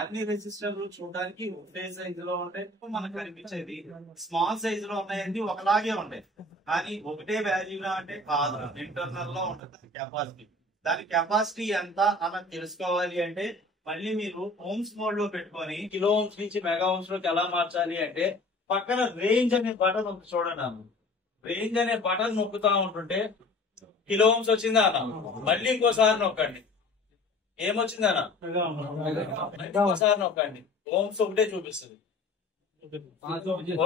అన్ని రెసిస్టర్లు చూడడానికి ఒకటే సైజు లో ఉంటాయి. మనకు కనిపించేది స్మాల్ సైజు లో ఉన్నాయండి, ఒకలాగే ఉంటాయి. కానీ ఒకటే వాల్యూగా అంటే కాదు, ఇంటర్నల్ లో ఉంటుంది కెపాసిటీ. దాని కెపాసిటీ ఎంత అన్నది తెలుసుకోవాలి అంటే మళ్ళీ మీరు ఓమ్స్ మోడ్ లో పెట్టుకొని కిలో ఓమ్స్ నుంచి మెగా ఓమ్స్ లోకి ఎలా మార్చాలి అంటే పక్కన రేంజ్ అనే బటన్ ఉంది చూడండి అన్న. రేంజ్ అనే బటన్ నొక్కుతా ఉంటుంటే కిలో ఓమ్స్ వచ్చిందా అన్న, మళ్ళీ ఇంకోసారి నొక్కండి. ఏమొచ్చిందన్న, ఇంకోసారి నొక్కండి, ఓమ్స్ ఒకటే చూపిస్తుంది.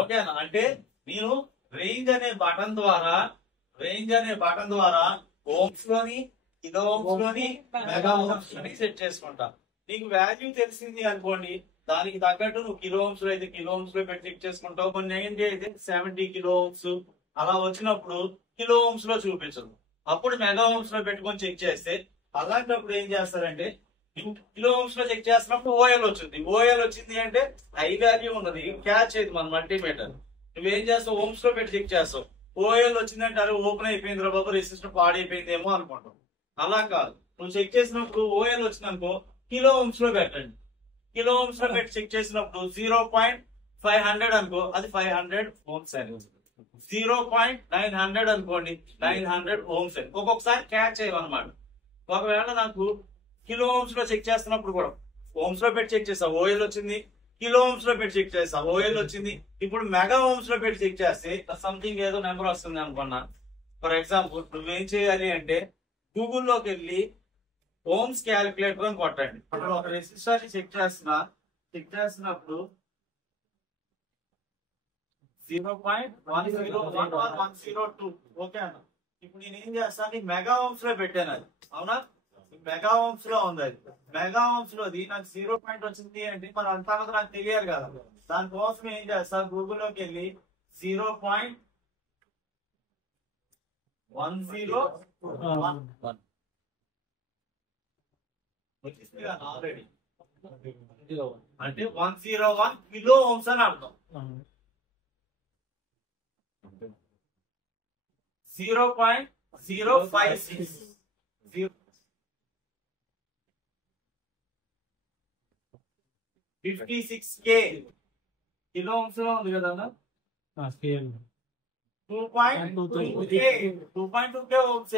ఓకేనా? అంటే నేను రేంజ్ అనే బటన్ ద్వారా ఓమ్స్ లోని కిలో ఓమ్స్ లోని మెగా ఓమ్స్ లోని సెట్ చేసుకుంటా. నీకు వాల్యూ తెలిసింది అనుకోండి, దానికి తగ్గట్టు నువ్వు కిలో ఓమ్స్ లో అయితే కిలో ఓమ్స్ లో పెట్టి చెక్ చేసుకుంటావు. కొన్ని ఏంటి అయితే 70 కిలో ఓమ్స్ అలా వచ్చినప్పుడు కిలో ఓమ్స్ లో చూపించదు, అప్పుడు మెగా ఓమ్స్ లో పెట్టుకొని చెక్ చేస్తే అలాంటప్పుడు ఏం చేస్తారంటే కిలో ఓమ్స్ లో చెక్ చేస్తున్నప్పుడు ఓఎల్ వచ్చింది. ఓఎల్ వచ్చింది అంటే హై వాల్యూ ఉన్నది, క్యాచ్ అయింది మన మల్టీమీటర్. నువ్వేం చేస్తావు, ఓమ్స్ లో పెట్టి చెక్ చేస్తావు. ఓఎల్ వచ్చిందంటే అరే ఓపెన్ అయిపోయింది రా బాబు, రెసిస్టర్ పాడైపోయిందేమో అనుకుంటావు. అలా కాదు, నువ్వు చెక్ చేసినప్పుడు ఓఎల్ వచ్చిందనుకో కిలో ఓమ్స్ లో పెట్టండి. కిలో ఓమ్స్ లో పెట్టి చెక్ చేసినప్పుడు 0.500 అనుకో, అది 500 ఓమ్స్ అని. 0.900 అనుకోండి, 900 ఓమ్స్ అని. ఒక్కొక్కసారి క్యాచ్ అయ్యమన్నమాట. ఒకవేళ నాకు కిలో ఓమ్స్ లో చెక్ చేస్తున్నప్పుడు కూడా ఓమ్స్ లో పెట్టి చెక్ చేస్తా, ఓఎల్ వచ్చింది. కిలో ఓమ్స్ లో పెట్టి చెక్ చేస్తా, ఓఎల్ వచ్చింది. ఇప్పుడు మెగా ఓమ్స్ లో పెట్టి చెక్ చేస్తే సంథింగ్ ఏదో నెంబర్ వస్తుంది అనుకున్నా. ఫర్ ఎగ్జాంపుల్ నువ్వేం చేయాలి అంటే గూగుల్లోకి వెళ్ళి ఓమ్స్ క్యాలిక్యులేటర్ అని కొట్టండి. అప్పుడు ఒక రెసిస్టర్ ని చెక్ చేస్తున్నప్పుడు 0.10102. ఓకే అన్న. ఇప్పుడు నేను ఏం చేస్తాను, మెగా ఓమ్స్ లో పెట్టాను అది, అవునా? మెగా ఓమ్స్ లో ఉంది అది. మెగా ఓమ్స్ లోది నాకు 0 పాయింట్ వచ్చింది అంటే మరి అంతా నాకు తెలియాలి కదా. దానికోసం ఏం చేస్తాను, గూగుల్లోకి వెళ్ళి 0.101 వచ్చింది కదా ఆల్రెడీ. అంటే 101 కిలో ఓమ్స్ అని అర్థం. 0.056 56K కిలో ఓమ్స్ లో ఉంది కదా. 2.2K Ohm's.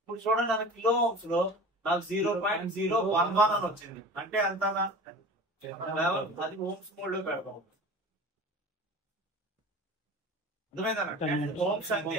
ఇప్పుడు చూడండి నాకు కిలో ఓమ్స్ లో నాకు 0.011 అని వచ్చింది. అంటే అంతా అది ఓమ్స్ మోడ్ లో పెడతాం. అర్థమైందా? ఓమ్స్ అంటే